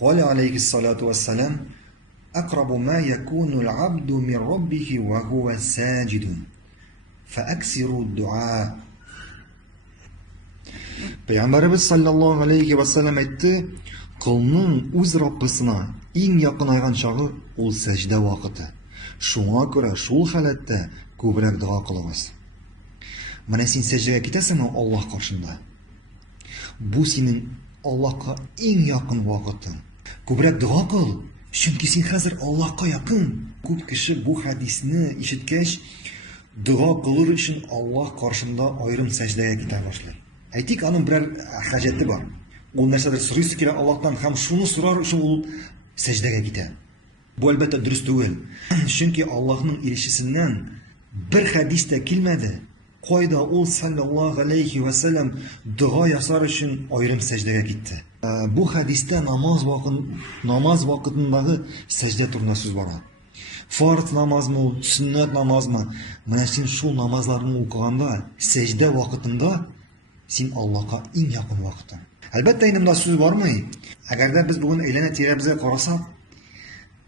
قال عليه الصلاة والسلام: أقرب ما يكون العبد من ربه وهو ساجد فأكثروا الدعاء. Peygamberimiz sallallahu aleyhi ve sellem aytты: Кылның үз Раббысына иң якынайган чагы ул сәҗдә вакыты. Шуңа күрә шул халәттә күбрәк дуа кылыгыз. Менә син сәҗдәгә китәсеңме Аллаһ каршында? Бу синең Аллаһка иң якын вакытың. Күбрәк дуа кыл, чөнки син хәзер Аллаһка якын. Күп кеше бу хадисне ишеткәч, дуа кылыр өчен Аллаһ каршында аерым сәҗдәгә китә башлый. Әйтик, аның берәр хаҗәте бар. Ул нәрсәдер сорыйсы килә Аллаһтан һәм шуны сорар өчен ул сәҗдәгә китә. Бу әлбәттә дөрес түгел. Чөнки Аллаһның илчесеннән бер хадис тә килмәде. Кайда ул саллаллаһу алейхи ва саллям дуа ясар өчен аерым сәҗдәгә китте. Бу хадистә намаз вакытындагы сәҗдә турында сүз бара. Фарз намазмы, сөннәт намазмы? Менә син шул намазларны укыганда, сәҗдә вакытында син Аллаһка иң якын вакытың. Әлбәттә, инде монда сүз бармый. Әгәр дә без бүген әйләнә тирәбезгә карасак,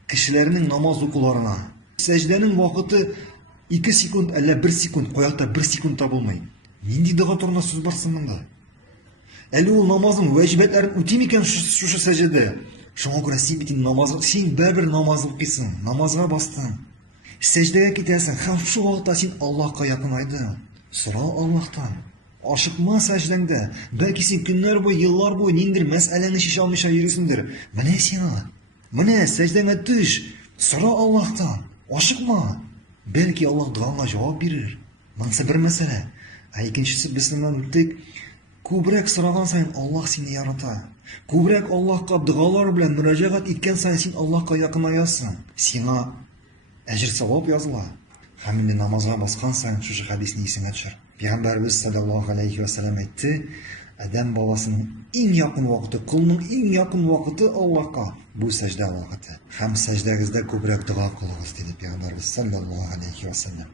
кешеләрнең намаз укуларына сәҗдәнең вакыты 2 секунд, әллә 1 секунд, каякта 1 секунд та булмый. Нинди дуа турында сүз барсын монда? Әле ул намазның ваҗибатларын үти микән шушы сәҗдәдә? Шуңа күрә син бит син бер намаз укыйсың, намазга бастың, сәҗдәгә китәсең, һәм шул вакытта син Аллаһка якынайдың. Сора Аллаһтан. Ашыкма сәҗдәңдә. Бәлки син көннәр буе, еллар буе ниндидер мәсьәләне шиша алмыйча йөрисеңдер. Менә сиңа. Менә сәҗдәңә төш. Сора Аллаһтан. Ашыкма. Бәлки Аллаһ дуаңа җавап бирер. Монсы бер мәсьәлә. Икенчесе без моннан үттек. Күбрәк сораган сайын Аллаһ сине ярата. Күбрәк Аллаһка дуалар белән мөрәҗәгать иткән сайын син Аллаһка якынаясың. Сиңа әҗр савап языла. Һәм инде намазга баскан сайын шушы хадисне исеңә төшер. Пәйгамбәрбез саллаллаһу алейхи ва саллям әйтте: Адәм баласының иң якын вакыты, кулның иң якын вакыты Аллаһка бу сәҗдә вакыты. Һәм сәҗдәгездә күбрәк дуа кылыгыз диде Пәйгамбәрбез саллаллаһу алейхи ва саллям.